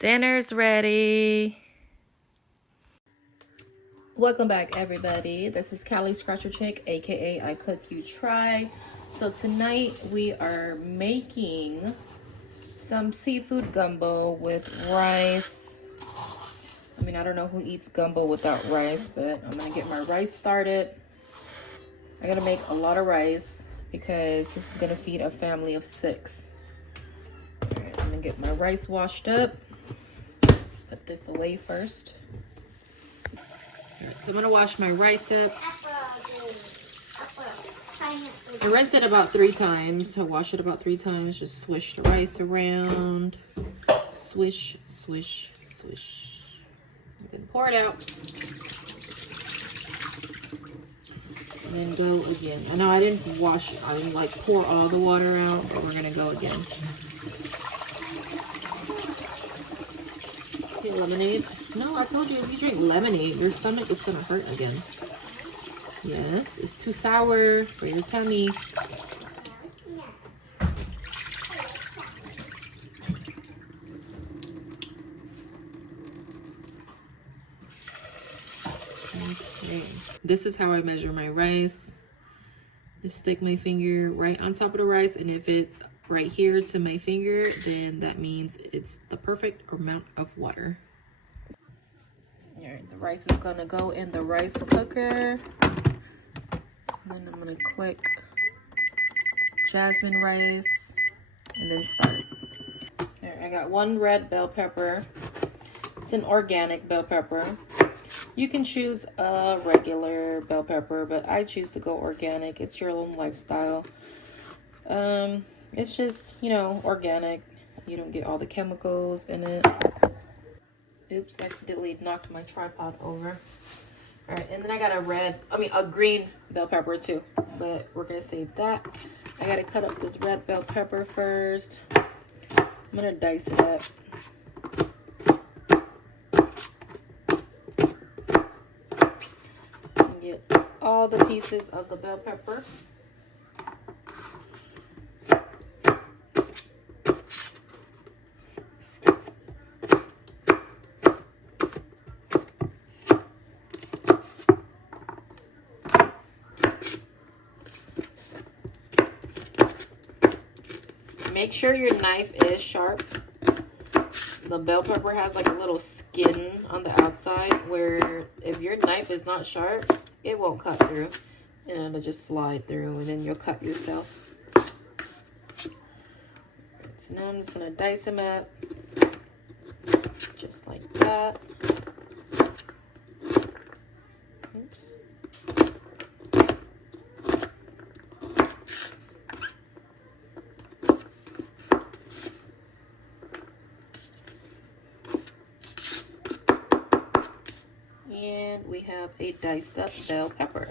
Dinner's ready. Welcome back, everybody. This is Callie Scratcher Chick, aka I Cook You Try. So tonight we are making some seafood gumbo with rice. I mean, I don't know who eats gumbo without rice, but I'm gonna get my rice started. I gotta make a lot of rice because this is gonna feed a family of 6. All right, I'm gonna get my rice washed up. Put this away first. All right, so I'm gonna wash my rice up. I rinse it about 3 times. I wash it about 3 times. Just swish the rice around. Swish, swish, swish. And then pour it out. And then go again. I know I didn't wash, I didn't like pour all the water out, but we're gonna go again. Okay, lemonade. No, I told you if you drink lemonade, your stomach is gonna hurt again. Yes, it's too sour for your tummy. Okay, this is how I measure my rice. Just stick my finger right on top of the rice, and if it's right here to my finger, then that means it's the perfect amount of water. All right, the rice is gonna go in the rice cooker. Then I'm gonna click jasmine rice and then start. There, I got 1 red bell pepper. It's an organic bell pepper. You can choose a regular bell pepper, but I choose to go organic. It's your own lifestyle. It's just, you know, organic. You don't get all the chemicals in it. Oops, I accidentally knocked my tripod over. All right, and then I got a green bell pepper too, but we're gonna save that. I gotta cut up this red bell pepper first. I'm gonna dice it up. And get all the pieces of the bell pepper. Make sure your knife is sharp. The bell pepper has like a little skin on the outside where if your knife is not sharp, it won't cut through. And it'll just slide through and then you'll cut yourself. So now I'm just gonna dice them up. Just like that. Oops. And we have a diced up bell pepper.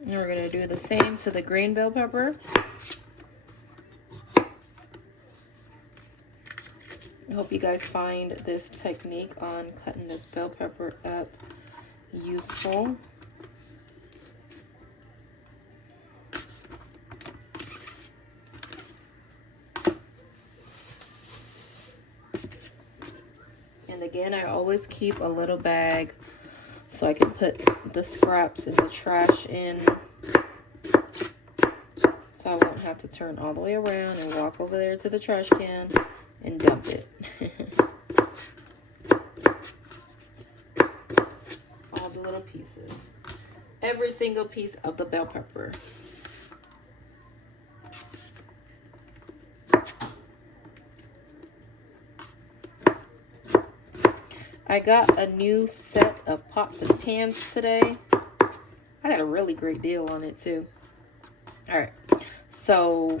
And we're going to do the same to the green bell pepper. I hope you guys find this technique on cutting this bell pepper up useful. And again, I always keep a little bag so I can put the scraps in the trash in, so I won't have to turn all the way around and walk over there to the trash can and dump it. All the little pieces. Every single piece of the bell pepper. I got a new set of pots and pans today. I got a really great deal on it too. All right, so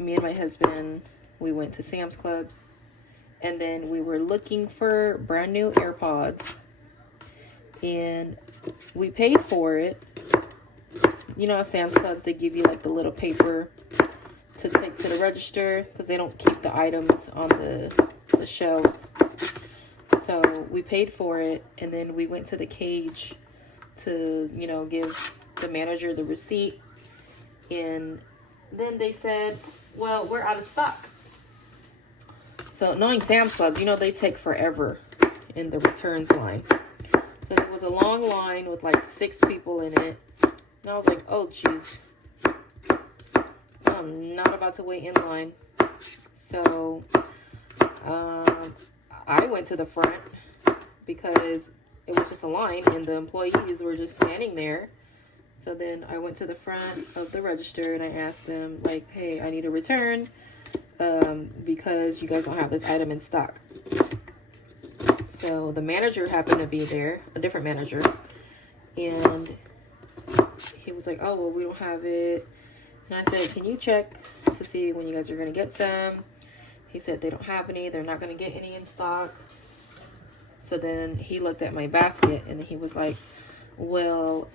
me and my husband, we went to Sam's Clubs, and then we were looking for brand new AirPods, and we paid for it. You know, at Sam's Clubs, they give you like the little paper to take to the register because they don't keep the items on the shelves. So we paid for it, and then we went to the cage to, you know, give the manager the receipt. And then they said, well, we're out of stock. So knowing Sam's Club, you know, they take forever in the returns line. So there was a long line with like 6 people in it. And I was like, oh, jeez. I'm not about to wait in line. So I went to the front because it was just a line and the employees were just standing there. So then I went to the front of the register and I asked them, like, hey, I need a return because you guys don't have this item in stock. So the manager happened to be there, a different manager, and he was like, oh, well, we don't have it. And I said, can you check to see when you guys are going to get some? He said they don't have any. They're not going to get any in stock. So then he looked at my basket and he was like, well,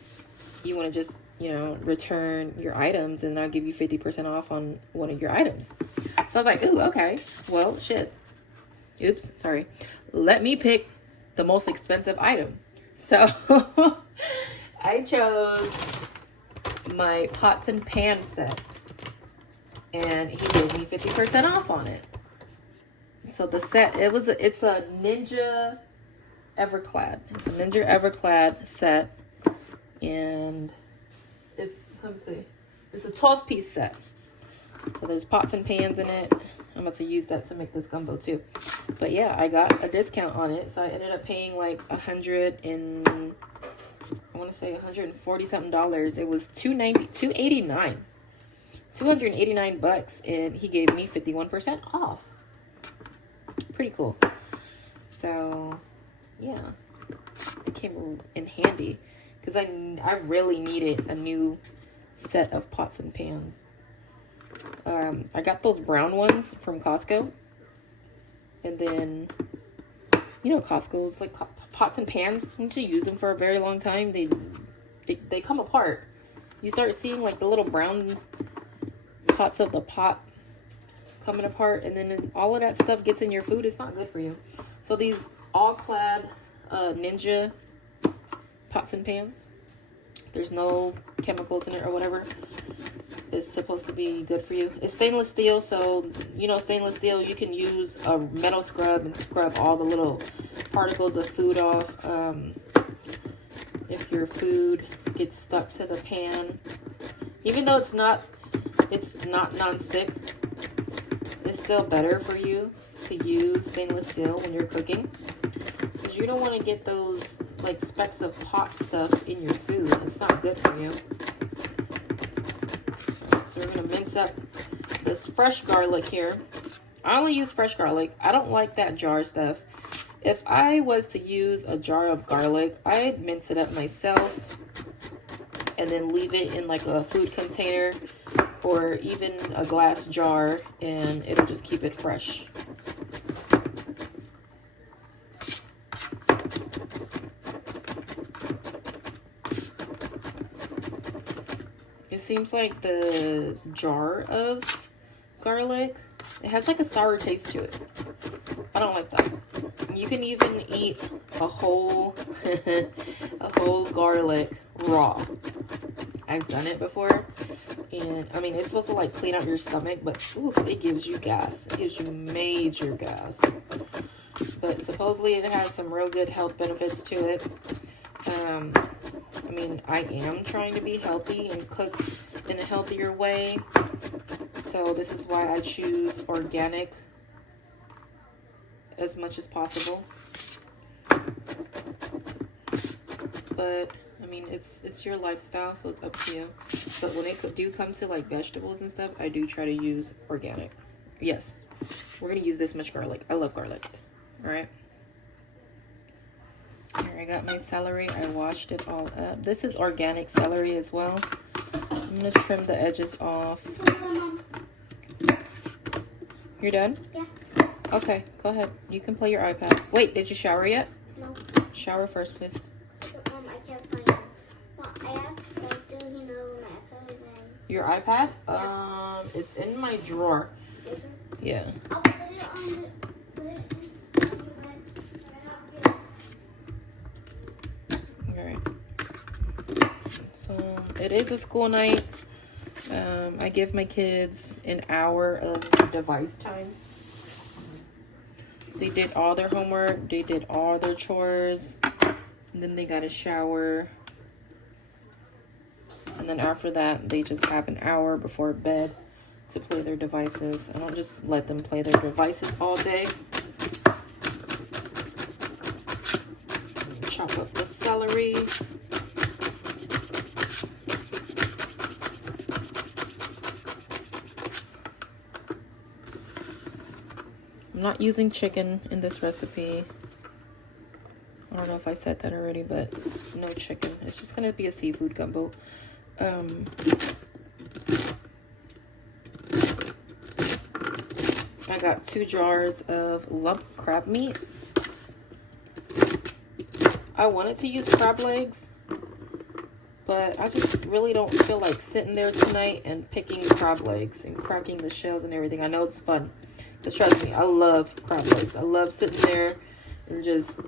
you want to just, you know, return your items and I'll give you 50% off on one of your items. So I was like, ooh, okay. Well, shit. Oops, sorry. Let me pick the most expensive item. So I chose my pots and pan set. And he gave me 50% off on it. So the set, it's a Ninja Everclad. It's a Ninja Everclad set. And it's, let me see, it's a 12-piece set. So there's pots and pans in it. I'm about to use that to make this gumbo too. But yeah, I got a discount on it. So I ended up paying like $140 something. It was $289 bucks, and he gave me 51% off. Pretty cool. So yeah, it came in handy because I really needed a new set of pots and pans. I got those brown ones from Costco, and then, you know, Costco's like pots and pans. Once you use them for a very long time, they come apart. You start seeing like the little brown pots of the pot coming apart, and then all of that stuff gets in your food. It's not good for you. So these all-clad Ninja pots and pans, there's no chemicals in it or whatever. It's supposed to be good for you. It's stainless steel, so, you know, stainless steel, you can use a metal scrub and scrub all the little particles of food off. If your food gets stuck to the pan, even though it's not non-stick, it's still better for you to use stainless steel when you're cooking, because you don't want to get those like specks of pot stuff in your food. It's not good for you. So we're gonna mince up this fresh garlic here. I only use fresh garlic. I don't like that jar stuff. If I was to use a jar of garlic, I'd mince it up myself and then leave it in like a food container or even a glass jar, and it'll just keep it fresh. It seems like the jar of garlic, it has like a sour taste to it. I don't like that. You can even eat a whole garlic raw. I've done it before, and I mean, it's supposed to like clean out your stomach, but ooh, it gives you gas. It gives you major gas. But supposedly it has some real good health benefits to it. I mean, I am trying to be healthy and cook in a healthier way, so this is why I choose organic as much as possible. But I mean, it's your lifestyle, so it's up to you. But when it do come to like vegetables and stuff, I do try to use organic. Yes, we're gonna use this much garlic. I love garlic. All right. Here, I got my celery. I washed it all up. This is organic celery as well. I'm gonna trim the edges off. You're done? Yeah. Okay, go ahead. You can play your iPad. Wait, did you shower yet? No. Shower first, please. I can't find it. Well, I asked, like, do you know where my iPad is in? Your iPad? It's in my drawer. Yeah. I'll put it on Alright. So it is a school night. I give my kids an hour of device time. They did all their homework. They did all their chores. And then they got a shower. And then after that, they just have an hour before bed to play their devices. I don't just let them play their devices all day. Chop up the celery. I'm not using chicken in this recipe. I don't know if I said that already, but no chicken. It's just gonna be a seafood gumbo. I got 2 jars of lump crab meat. I wanted to use crab legs, but I just really don't feel like sitting there tonight and picking crab legs and cracking the shells and everything. I know it's fun, but trust me, I love crab legs. I love sitting there and just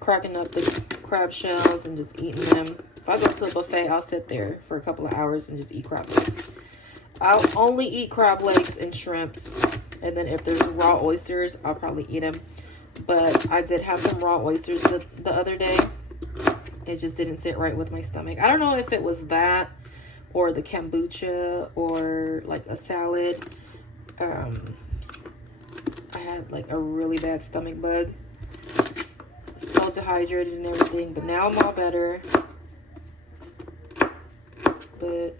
cracking up the crab shells and just eating them. If I go to a buffet, I'll sit there for a couple of hours and just eat crab legs. I'll only eat crab legs and shrimps. And then if there's raw oysters, I'll probably eat them. But I did have some raw oysters the other day. It just didn't sit right with my stomach. I don't know if it was that or the kombucha or like a salad. I had like a really bad stomach bug. So dehydrated and everything. But now I'm all better. But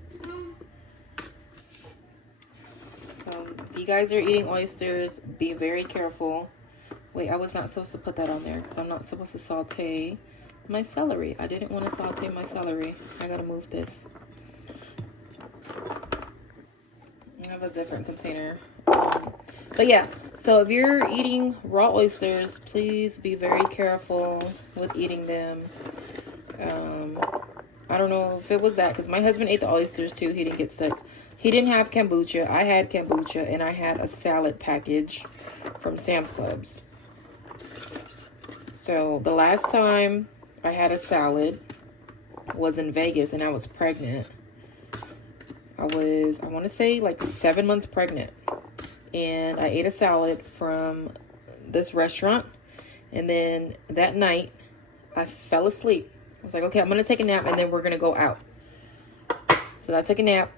so if you guys are eating oysters, be very careful. Wait, I was not supposed to put that on there because I'm not supposed to saute my celery. I didn't want to saute my celery. I gotta move this. I have a different container. But yeah, so if you're eating raw oysters, please be very careful with eating them. I don't know if it was that because my husband ate the oysters too. He didn't get sick. He didn't have kombucha. I had kombucha and I had a salad package from Sam's Clubs. So the last time I had a salad was in Vegas and I was pregnant. I want to say like 7 months pregnant. And I ate a salad from this restaurant. And then that night I fell asleep. I was like, okay, I'm going to take a nap and then we're going to go out. So I took a nap.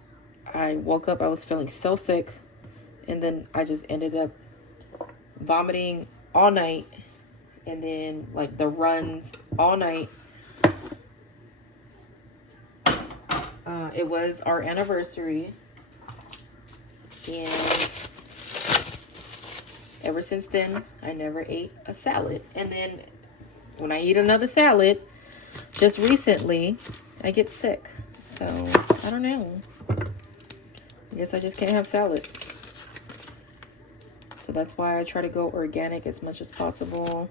I woke up. I was feeling so sick. And then I just ended up vomiting all night. And then like the runs all night. It was our anniversary. And ever since then, I never ate a salad. And then when I eat another salad, just recently, I get sick. So, I don't know. I guess I just can't have salad. So that's why I try to go organic as much as possible.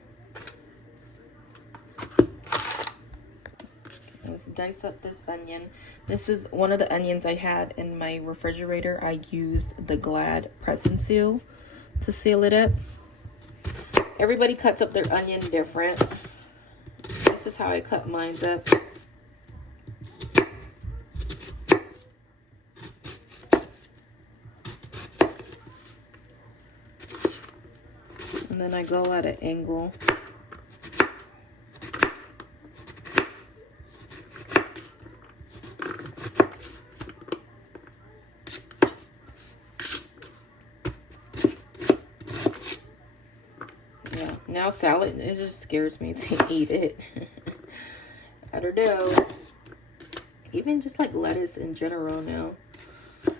Let's dice up this onion. This is one of the onions I had in my refrigerator. I used the Glad press and seal to seal it up. Everybody cuts up their onion different. This is how I cut mine up. And then I go at an angle. Now salad, it just scares me to eat it. I don't know. Even just like lettuce in general now.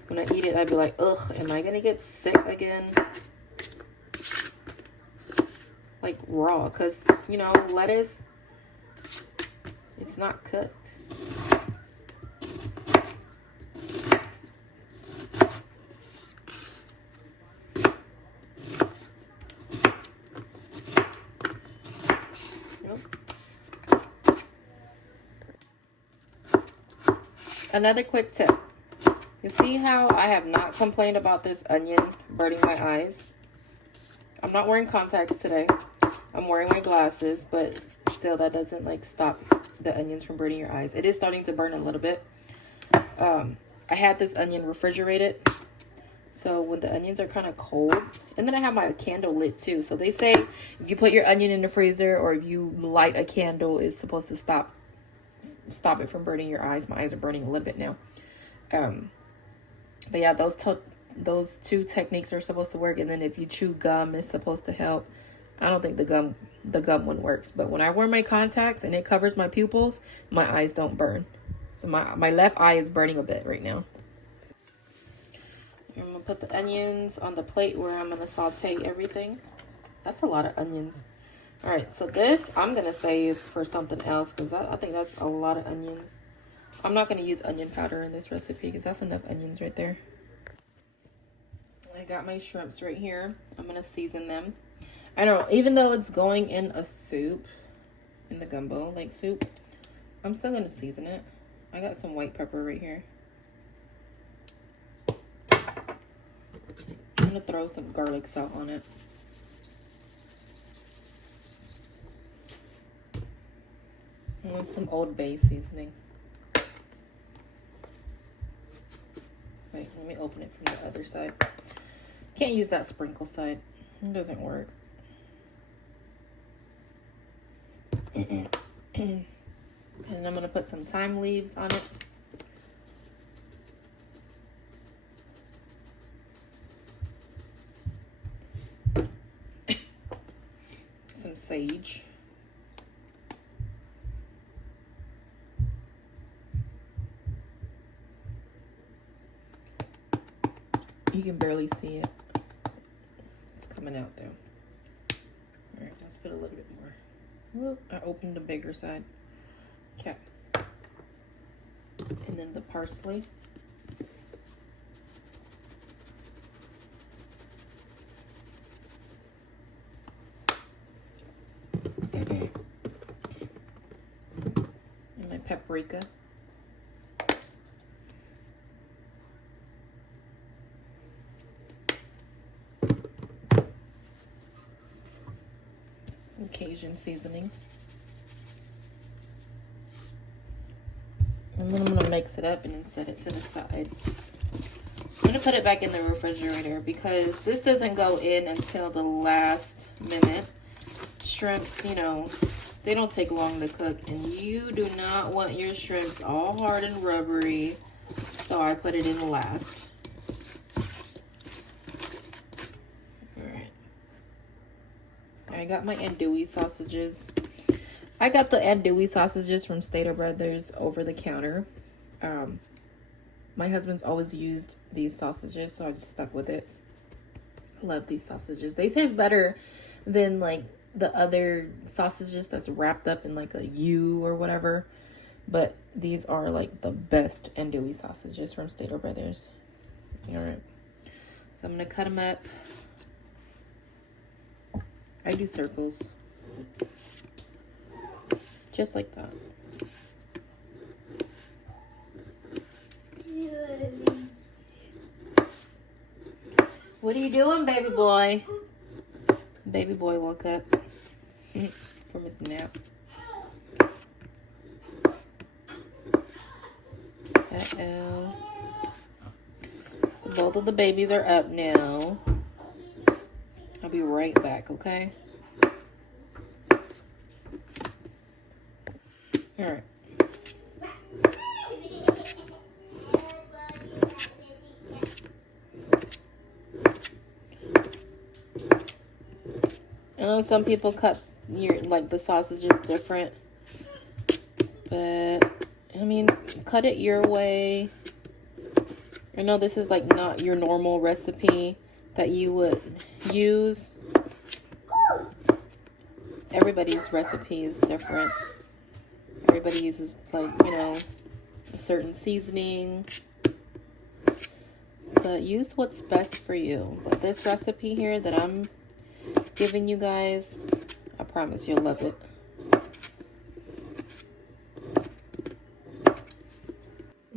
When I eat it, I'd be like, ugh, am I gonna get sick again? Like raw, because, you know, lettuce, it's not cooked. Another quick tip. You see how I have not complained about this onion burning my eyes? I'm not wearing contacts today. I'm wearing my glasses, but still that doesn't like stop the onions from burning your eyes. It is starting to burn a little bit. I had this onion refrigerated, so when the onions are kind of cold, and then I have my candle lit too. So they say if you put your onion in the freezer or if you light a candle, it's supposed to stop it from burning your eyes. My eyes are burning a little bit now. But yeah, those two techniques are supposed to work. And then if you chew gum, it's supposed to help. I don't think the gum one works, but when I wear my contacts and it covers my pupils, my eyes don't burn. So my left eye is burning a bit right now. I'm gonna put the onions on the plate where I'm gonna saute everything. That's a lot of onions. All right, so this I'm gonna save for something else because I think that's a lot of onions. I'm not gonna use onion powder in this recipe because that's enough onions right there. I got my shrimps right here. I'm gonna season them. I don't know, even though it's going in a soup, in the gumbo like soup, I'm still gonna season it. I got some white pepper right here. I'm gonna throw some garlic salt on it. And some Old Bay seasoning. Wait, let me open it from the other side. Can't use that sprinkle side. It doesn't work. And I'm gonna put some thyme leaves on it. Some sage. You can barely see it. It's coming out though. All right, let's put a little bit more. Whoop, I opened the bigger side. Okay. And then the parsley. And my paprika. Some Cajun seasonings. And then I'm going to mix it up and then set it to the side. I'm going to put it back in the refrigerator because this doesn't go in until the last minute. Shrimps, you know, they don't take long to cook. And you do not want your shrimps all hard and rubbery. So I put it in last. Alright. I got my andouille sausages. I got the andouille sausages from Stater Brothers over the counter. My husband's always used these sausages, so I just stuck with it. I love these sausages. They taste better than like the other sausages that's wrapped up in like a U or whatever. But these are like the best andouille sausages from Stater Brothers. All right. So I'm going to cut them up. I do circles. Just like that. What are you doing, baby boy? Baby boy woke up from his nap. Uh-oh. So both of the babies are up now. I'll be right back, okay? All right. I know some people cut the sausages different, but I mean, cut it your way. I know this is like not your normal recipe that you would use. Everybody's recipe is different. Everybody uses like, you know, a certain seasoning. But use what's best for you. But this recipe here that I'm giving you guys, I promise you'll love it.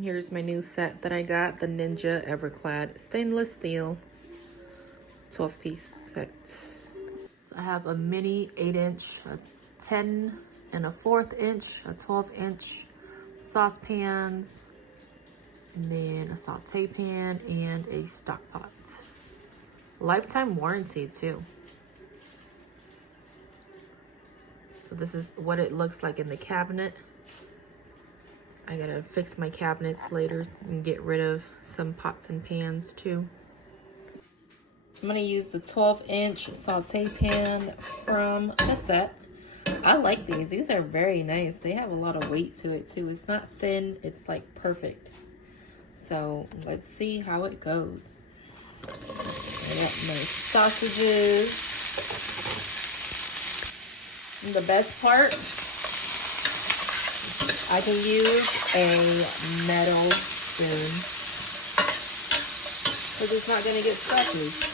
Here's my new set that I got, the Ninja Everclad stainless steel 12-piece set. So I have a mini 8-inch, a 10 and a 1/4 inch, a 12-inch saucepans, and then a saute pan and a stock pot. Lifetime warranty too. So this is what it looks like in the cabinet. I gotta fix my cabinets later and get rid of some pots and pans too. I'm gonna use the 12-inch saute pan from the set. I like these. These are very nice. They have a lot of weight to it too. It's not thin. It's like perfect. So let's see how it goes. I got my sausages. And the best part, I can use a metal spoon because it's not going to get stuffy.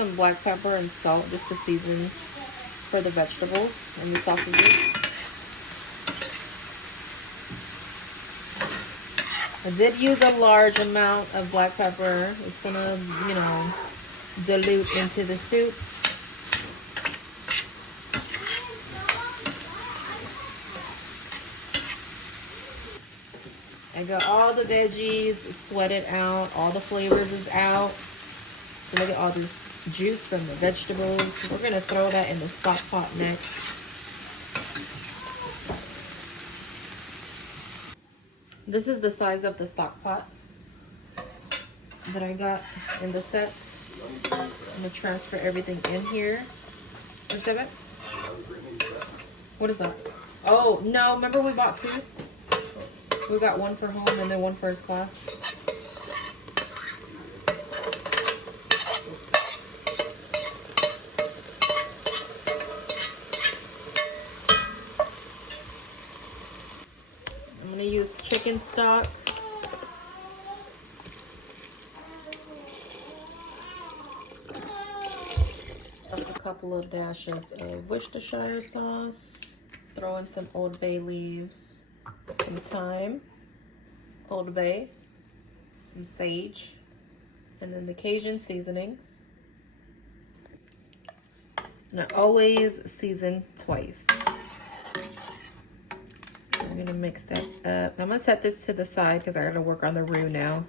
Some black pepper and salt just to season for the vegetables and the sausages. I did use a large amount of black pepper. It's gonna, you know, dilute into the soup. I got all the veggies sweated out. All the flavors is out. So look at all this juice from the vegetables. We're gonna throw that in the stock pot next. This is the size of the stock pot that I got in the set. I'm gonna transfer everything in here. What's that? What is that? Oh, no, remember we bought 2? We got one for home and then one first class. I'm gonna use chicken stock. A couple of dashes of Worcestershire sauce. Throw in some Old Bay leaves, some thyme, Old Bay, some sage, and then the Cajun seasonings. And I always season twice. I'm gonna mix that up. I'm gonna set this to the side because I gotta work on the roux now.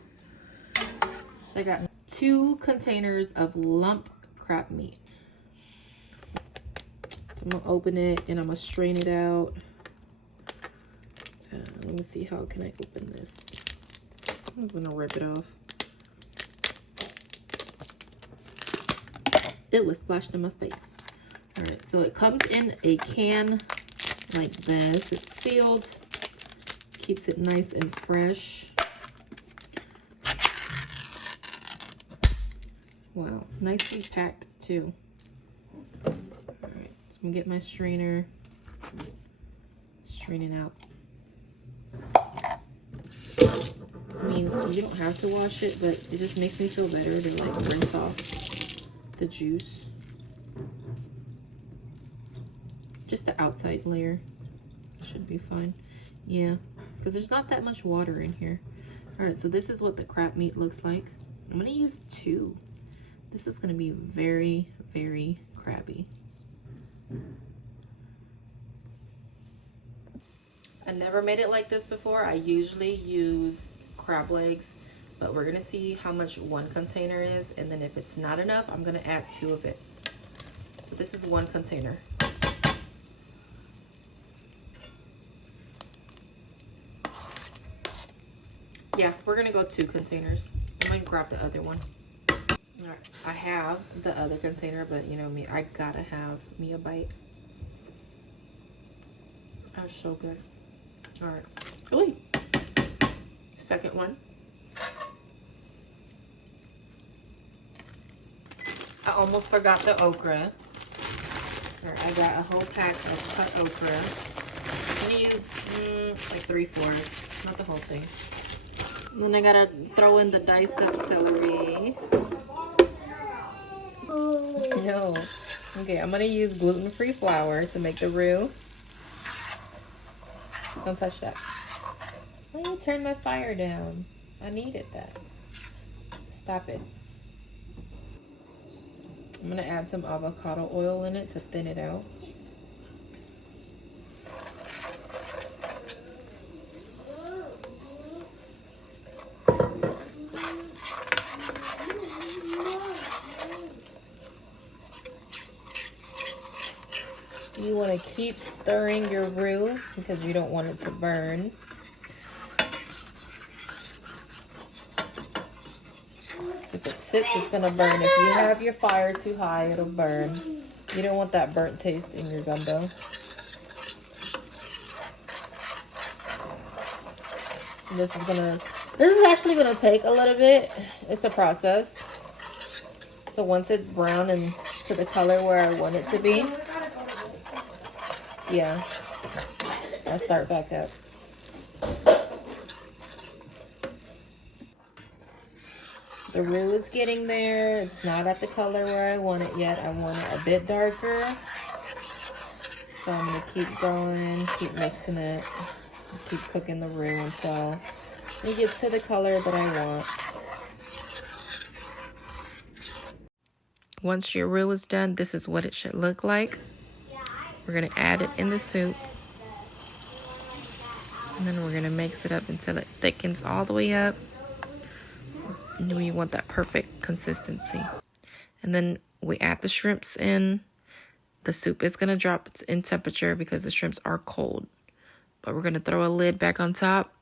So I got 2 containers of lump crab meat. So I'm gonna open it and I'm gonna strain it out. Let me see, how can I open this? I'm just gonna rip it off. It was splashed in my face. All right, so it comes in a can like this. It's sealed, keeps it nice and fresh. Wow, nicely packed too. All right, so I'm gonna get my strainer, strain it out. I mean, you don't have to wash it, but it just makes me feel better to like rinse off the juice. Just the outside layer should be fine. Yeah, because there's not that much water in here. All right, so this is what the crab meat looks like. I'm gonna use 2. This is gonna be very, very crabby. I never made it like this before. I usually use crab legs, but we're gonna see how much 1 container is, and then if it's not enough, I'm gonna add 2 of it. So this is 1 container. Yeah, we're gonna go 2 containers. I'm gonna grab the other one. All Alright, I have the other container, but you know me, I gotta have me a bite. That was so good. Alright. Ooh. Second one. I almost forgot the okra. Alright, I got a whole pack of cut okra. I'm gonna use like 3/4, not the whole thing. And then I gotta throw in the diced up celery. No. Okay, I'm gonna use gluten-free flour to make the roux. Don't touch that. Why you turn my fire down? I needed that. Stop it. I'm gonna add some avocado oil in it to thin it out. You want to keep stirring your roux because you don't want it to burn. If it sits, it's going to burn. If you have your fire too high, it'll burn. You don't want that burnt taste in your gumbo. This is actually gonna take a little bit. It's a process. So once it's brown and to the color where I want it to be, yeah, I start back up. The roux is getting there. It's not at the color where I want it yet. I want it a bit darker. So I'm gonna keep going, keep mixing it, keep cooking the roux until it gets to the color that I want. Once your roux is done, this is what it should look like. We're gonna add it in the soup. And then we're gonna mix it up until it thickens all the way up. And we want that perfect consistency. And then we add the shrimps in. The soup is gonna drop in temperature because the shrimps are cold. But we're gonna throw a lid back on top.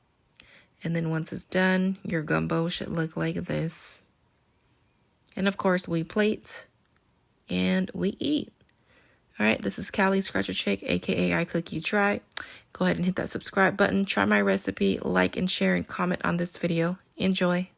And then once it's done, your gumbo should look like this. And of course, we plate and we eat. All right, this is Callie Scratcher Chick, aka I Cook You Try. Go ahead and hit that subscribe button. Try my recipe, like and share and comment on this video. Enjoy.